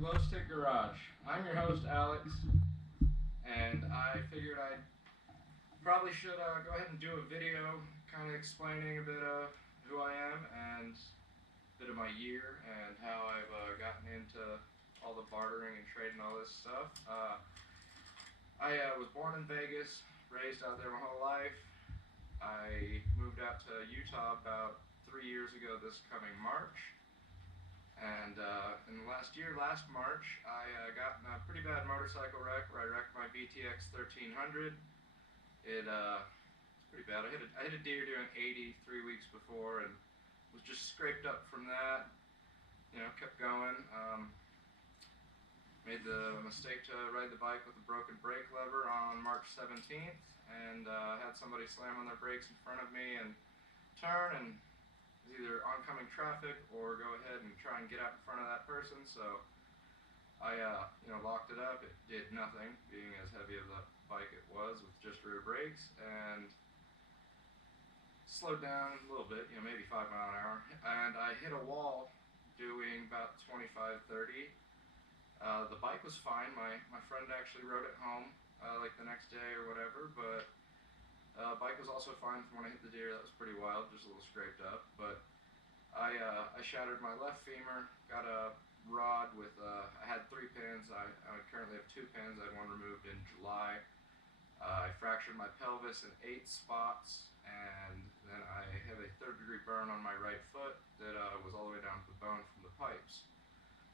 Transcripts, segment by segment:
GlowStickGarage. I'm your host, Alex, and I figured I probably should go ahead and do a video kind of explaining a bit of who I am and a bit of my year and how I've gotten into all the bartering and trading all this stuff. I was born in Vegas, raised out there my whole life. I moved out to Utah about 3 years ago this coming March. And in the last March, I got in a pretty bad motorcycle wreck where I wrecked my VTX 1300. It's pretty bad. I hit a deer doing 80 3 weeks before and was just scraped up from that. You know, kept going. Made the mistake to ride the bike with a broken brake lever on March 17th and had somebody slam on their brakes in front of me and turn, and it was either oncoming traffic or go ahead and try and get out in front of that person. So I locked it up. It did nothing, being as heavy as the bike it was with just rear brakes, and slowed down a little bit, maybe 5 miles an hour, and I hit a wall doing about 25-30. The bike was fine. My friend actually rode it home like the next day or whatever, but bike was also fine from when I hit the deer. That was pretty wild, just a little scraped up. But I shattered my left femur, got a rod with, I had 3 pins. I currently have 2 pins. I had one removed in July. I fractured my pelvis in 8 spots, and then I have a 3rd-degree burn on my right foot that was all the way down to the bone from the pipes.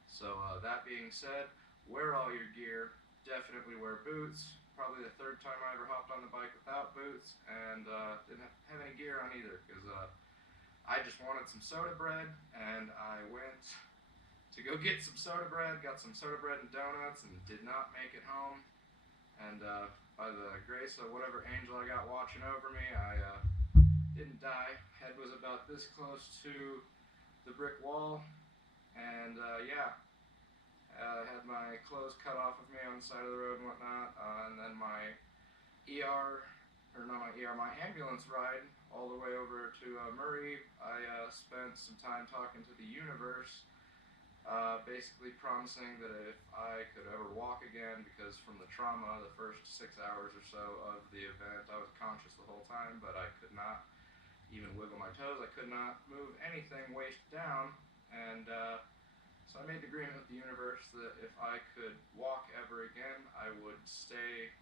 So that being said, wear all your gear. Definitely wear boots. Probably the 3rd time I ever hopped on the bike without boots, and didn't have any gear on either, because I just wanted some soda bread, and I went to go get some soda bread, got some soda bread and donuts, and did not make it home. And by the grace of whatever angel I got watching over me, I didn't die. Head was about this close to the brick wall, and had my clothes cut off of me on the side of the road and whatnot, and then my my ambulance ride all the way over to Murray. I spent some time talking to the universe, basically promising that if I could ever walk again, because from the trauma, the first 6 hours or so of the event, I was conscious the whole time, but I could not even wiggle my toes. I could not move anything waist down, and so I made the agreement with the universe that if I could walk ever again, I would stay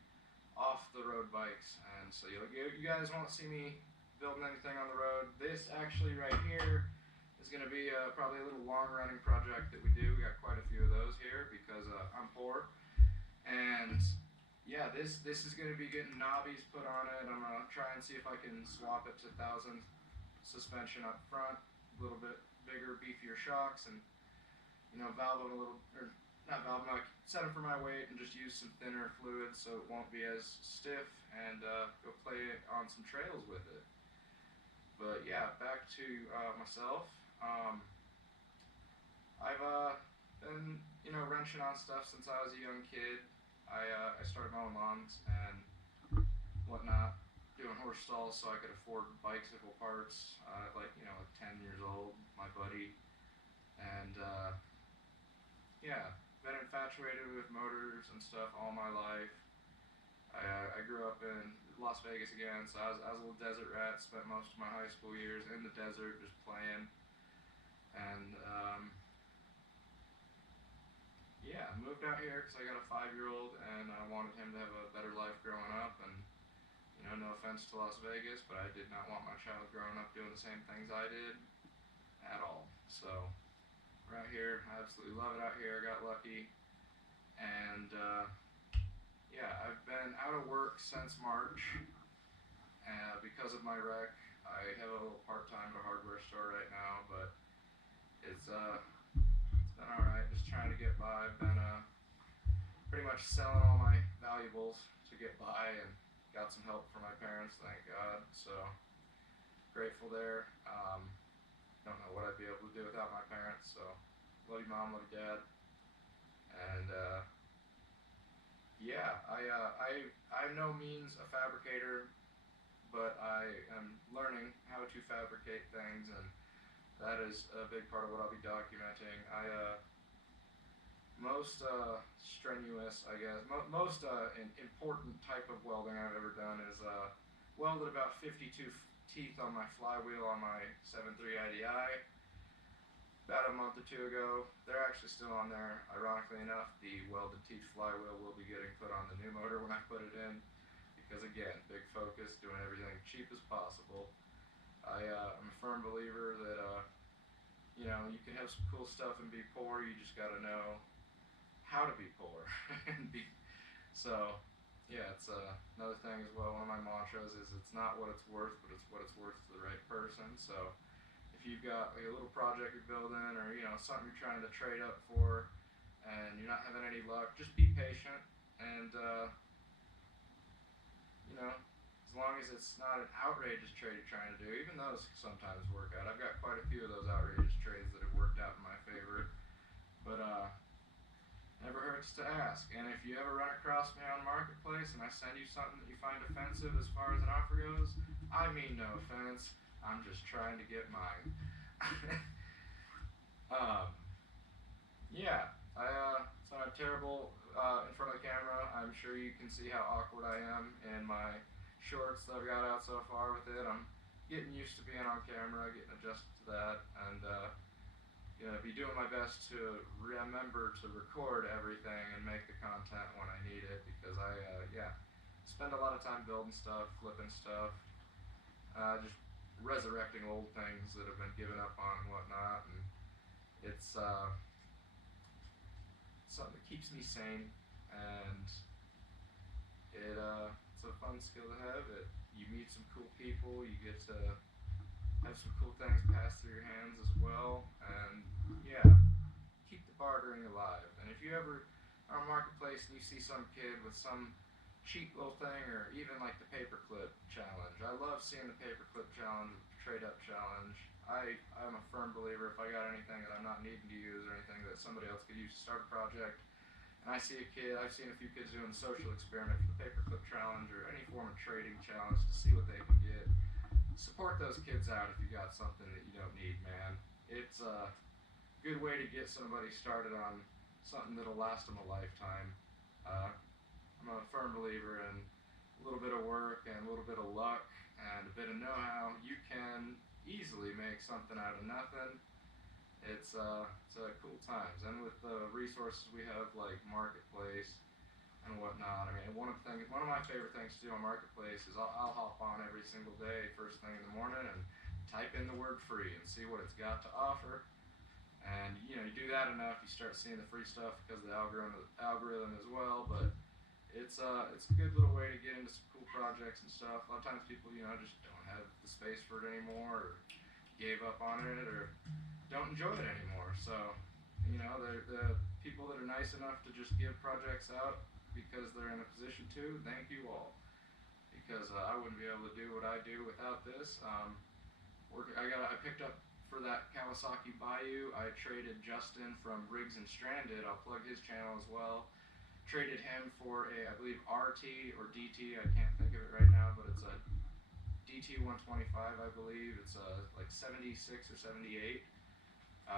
off the road bikes. And so you guys won't see me building anything on the road. This actually right here is going to be probably a little long-running project that we do. We got quite a few of those here because I'm poor. And yeah, this is going to be getting knobbies put on it. I'm going to try and see if I can swap it to 1000 suspension up front, a little bit bigger, beefier shocks, and valve them a little, or not valve them, like set them for my weight and just use some thinner fluid so it won't be as stiff, and go play it on some trails with it. But yeah, back to myself. I've been wrenching on stuff since I was a young kid. I started mowing lawns and whatnot, doing horse stalls so I could afford bicycle parts. Like 10 years old, my buddy, and yeah, been infatuated with motors and stuff all my life. I grew up in Las Vegas again, so I was a little desert rat. Spent most of my high school years in the desert just playing. And yeah, moved out here because I got a 5-year-old and I wanted him to have a better life growing up. And no offense to Las Vegas, but I did not want my child growing up doing the same things I did at all. So right here, I absolutely love it out here. I got lucky, and yeah, I've been out of work since March because of my wreck. I have a little part-time at a hardware store right now, but it's been all right. Just trying to get by. I've been pretty much selling all my valuables to get by, and got some help from my parents, thank God. So grateful there. Don't know what I'd be able to do without my parents, so love you mom, love you dad. And yeah, I'm no means a fabricator, but I am learning how to fabricate things, and that is a big part of what I'll be documenting. most strenuous, I guess, most important type of welding I've ever done is welded about 52 teeth on my flywheel on my 7.3 IDI about a month or two ago. They're actually still on there. Ironically enough, the welded teeth flywheel will be getting put on the new motor when I put it in, because again, big focus, doing everything cheap as possible. I'm a firm believer that you know, you can have some cool stuff and be poor. You just got to know how to be poor. And be so. Yeah, it's another thing as well. One of my mantras is it's not what it's worth, but it's what it's worth to the right person. So if you've got like a little project you're building, or you know, something you're trying to trade up for, and you're not having any luck, just be patient. And you know, as long as it's not an outrageous trade you're trying to do, even those sometimes work out. I've got quite a few of those outrageous trades that have worked out in my favor. But never hurts to ask. And if you ever run across me on Marketplace and I send you something that you find offensive as far as an offer goes, I mean no offense. I'm just trying to get mine. Yeah, I sound terrible in front of the camera. I'm sure you can see how awkward I am in my shorts that I've got out so far with it. I'm getting used to being on camera, getting adjusted to that, and gonna be doing my best to remember to record everything and make the content when I need it, because I spend a lot of time building stuff, flipping stuff, just resurrecting old things that have been given up on and whatnot, and it's something that keeps me sane, and it's a fun skill to have. You meet some cool people, you get to have some cool things pass through your hands as well, and yeah, keep the bartering alive. And if you ever are on Marketplace and you see some kid with some cheap little thing, or even like the paperclip challenge, I love seeing the paperclip challenge, the trade up challenge. I'm a firm believer, if I got anything that I'm not needing to use or anything that somebody else could use to start a project, and I see a kid, I've seen a few kids doing the social experiment for the paperclip challenge or any form of trading challenge to see what they can get. Support those kids out if you got something that you don't need, man. It's a good way to get somebody started on something that'll last them a lifetime. I'm a firm believer in a little bit of work and a little bit of luck and a bit of know-how. You can easily make something out of nothing. It's cool times, and with the resources we have like Marketplace and whatnot. I mean, one of my favorite things to do on Marketplace is I'll hop on every single day, first thing in the morning, and type in the word free and see what it's got to offer. And you know, you do that enough, you start seeing the free stuff because of the algorithm as well. But it's a good little way to get into some cool projects and stuff. A lot of times people, you know, just don't have the space for it anymore, or gave up on it, or don't enjoy it anymore. So, you know, the people that are nice enough to just give projects out because they're in a position to, thank you all, because I wouldn't be able to do what I do without this. I picked up for that Kawasaki Bayou. I traded Justin from Rigs and Stranded. I'll plug his channel as well. Traded him for a, I believe, RT or DT. I can't think of it right now, but it's a DT 125, I believe. It's like 76 or 78.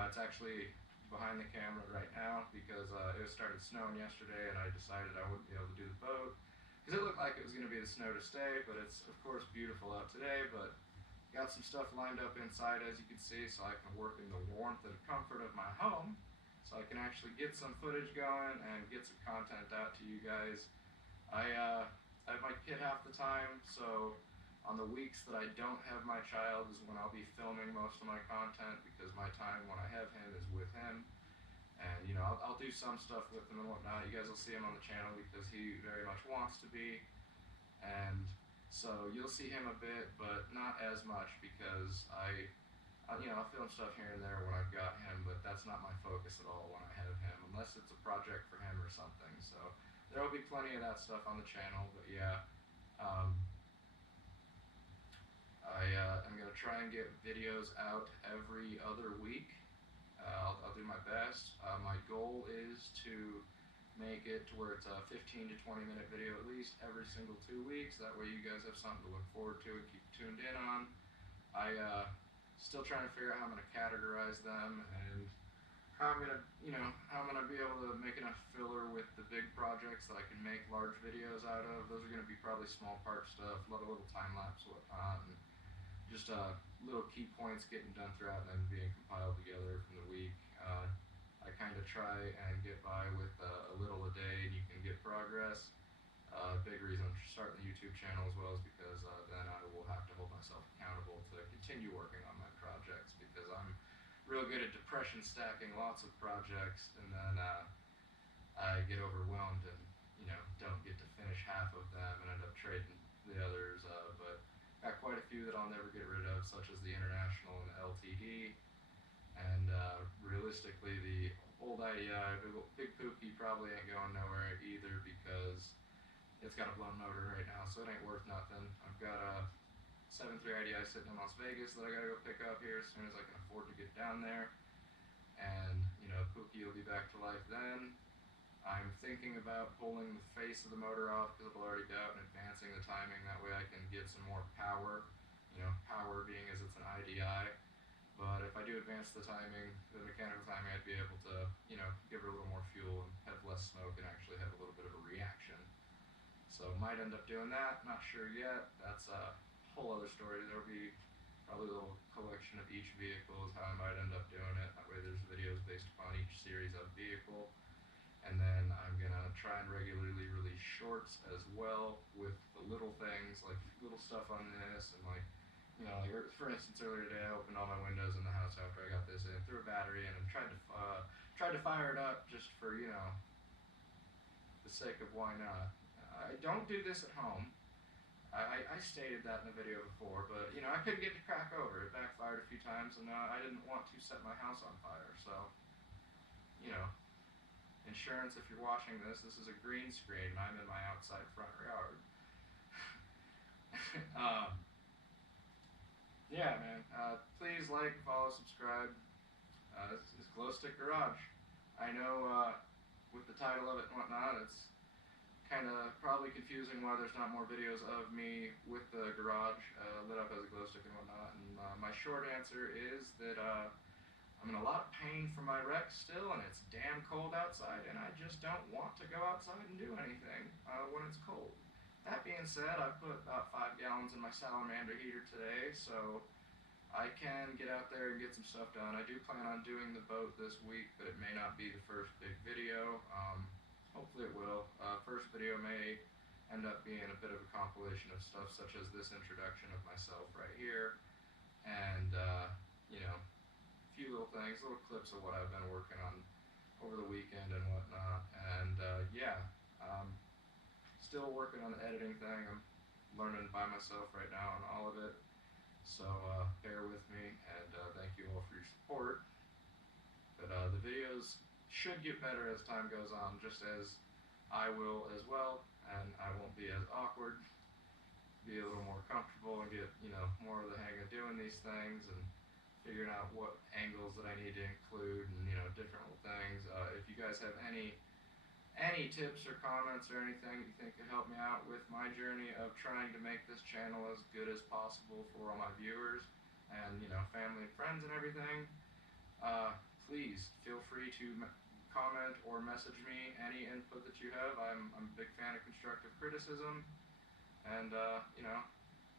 It's actually behind the camera right now because it started snowing yesterday, and I decided I wouldn't be able to do the boat because it looked like it was going to be the snow to stay. But it's of course beautiful out today. But got some stuff lined up inside, as you can see, so I can work in the warmth and comfort of my home, so I can actually get some footage going and get some content out to you guys. I have my kid half the time, so on the weeks that I don't have my child is when I'll be filming most of my content, because my time when I have him is with him. And you know, I'll do some stuff with him and whatnot. You guys will see him on the channel because he very much wants to be, and so you'll see him a bit, but not as much, because you know, I'll film stuff here and there when I've got him, but that's not my focus at all when I have him, unless it's a project for him or something. So there will be plenty of that stuff on the channel. But yeah, I'm going to try and get videos out every other week. I'll do my best. My goal is to make it to where it's a 15 to 20 minute video at least every single 2 weeks. That way you guys have something to look forward to and keep tuned in on. Still trying to figure out how I'm going to categorize them and how I'm gonna, how I'm gonna be able to make enough filler with the big projects that I can make large videos out of. Those are gonna be probably small part stuff, a lot of little time lapse, whatnot, and just little key points getting done throughout and then being compiled together from the week. I kind of try and get by with a little a day, and you can get progress. Big reason I'm starting the YouTube channel as well is because then I will have to hold myself accountable to continue working on my projects, because I'm real good at depression stacking lots of projects, and then I get overwhelmed and don't get to finish half of them and end up trading the others. But got quite a few that I'll never get rid of, such as the International and the LTD, and realistically the old IDI, Big Pookie, probably ain't going nowhere either because it's got a blown motor right now, so it ain't worth nothing. I've got a 7.3 IDI sitting in Las Vegas that I gotta go pick up here as soon as I can afford to get down there, and Pookie will be back to life then. I'm thinking about pulling the face of the motor off because I've already out and advancing the timing. That way I can get some more power. Power being as it's an IDI. But if I do advance the timing, the mechanical timing, I'd be able to, give her a little more fuel and have less smoke and actually have a little bit of a reaction. So might end up doing that. Not sure yet. That's a whole other story. There'll be probably a little collection of each vehicle is how I might end up doing it. That way there's videos based upon each series of vehicle. And then I'm gonna try and regularly release shorts as well with the little things, like little stuff on this, and like for instance, earlier today I opened all my windows in the house after I got this in, threw a battery in, and tried to fire it up just for the sake of why not. I don't do this at home. I stated that in the video before, but I couldn't get the crack over. It backfired a few times, and I didn't want to set my house on fire, so insurance, if you're watching this is a green screen and I'm in my outside front yard. Yeah, man. Please like, follow, subscribe. This is GlowStickGarage. I know with the title of it and whatnot, it's kind of probably confusing why there's not more videos of me with the garage lit up as a glow stick and whatnot. And my short answer is that I'm in a lot of pain from my wreck still, and it's damn cold outside, and I just don't want to go outside and do anything when it's cold. That being said, I put about 5 gallons in my salamander heater today, so I can get out there and get some stuff done. I do plan on doing the boat this week, but it may not be the first big video. Hopefully it will. First video may end up being a bit of a compilation of stuff such as this introduction of myself right here, and a few little things, little clips of what I've been working on over the weekend and whatnot. And still working on the editing thing. I'm learning by myself right now on all of it, so bear with me, and thank you all for your support. But the videos should get better as time goes on, just as I will as well, and I won't be as awkward, be a little more comfortable, and get more of the hang of doing these things and figuring out what angles that I need to include, and different little things. If you guys have any tips or comments or anything you think could help me out with my journey of trying to make this channel as good as possible for all my viewers and family and friends and everything, please feel free to comment or message me any input that you have. I'm a big fan of constructive criticism, and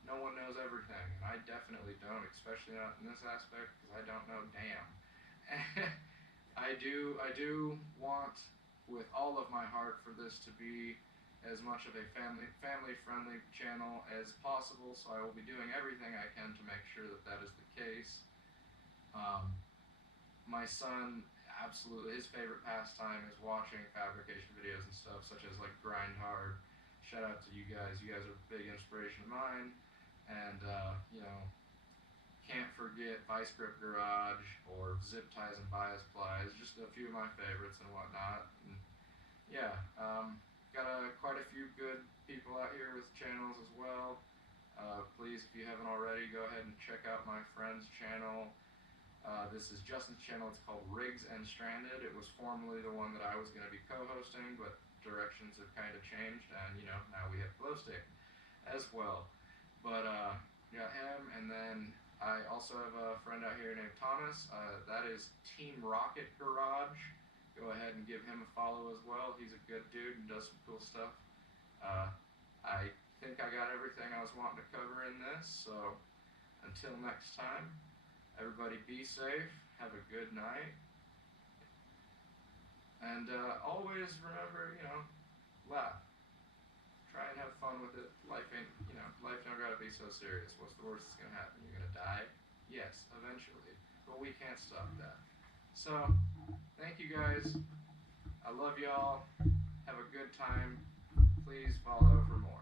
no one knows everything, and I definitely don't, especially not in this aspect, because I don't know damn. I do want with all of my heart for this to be as much of a family-friendly channel as possible, so I will be doing everything I can to make sure that that is the case. My son, absolutely, his favorite pastime is watching fabrication videos and stuff, such as like Grind Hard. Shout out to you guys. You guys are a big inspiration of mine. And, can't forget Vice Grip Garage or Zip Ties and Bias Plies, just a few of my favorites and whatnot. And yeah, got quite a few good people out here with channels as well. Please, if you haven't already, go ahead and check out my friend's channel. This is Justin's channel. It's called Rigs and Stranded. It was formerly the one that I was going to be co-hosting, but directions have kind of changed, and now we have GlowStick as well. But got him, and then I also have a friend out here named Thomas. That is Team Rocket Garage. Go ahead and give him a follow as well. He's a good dude and does some cool stuff. I think I got everything I was wanting to cover in this, so until next time, everybody be safe, have a good night, and always remember, laugh. Try and have fun with it. Life ain't, life don't gotta be so serious. What's the worst that's gonna happen? You're gonna die? Yes, eventually, but we can't stop that. So, thank you guys. I love y'all. Have a good time. Please follow for more.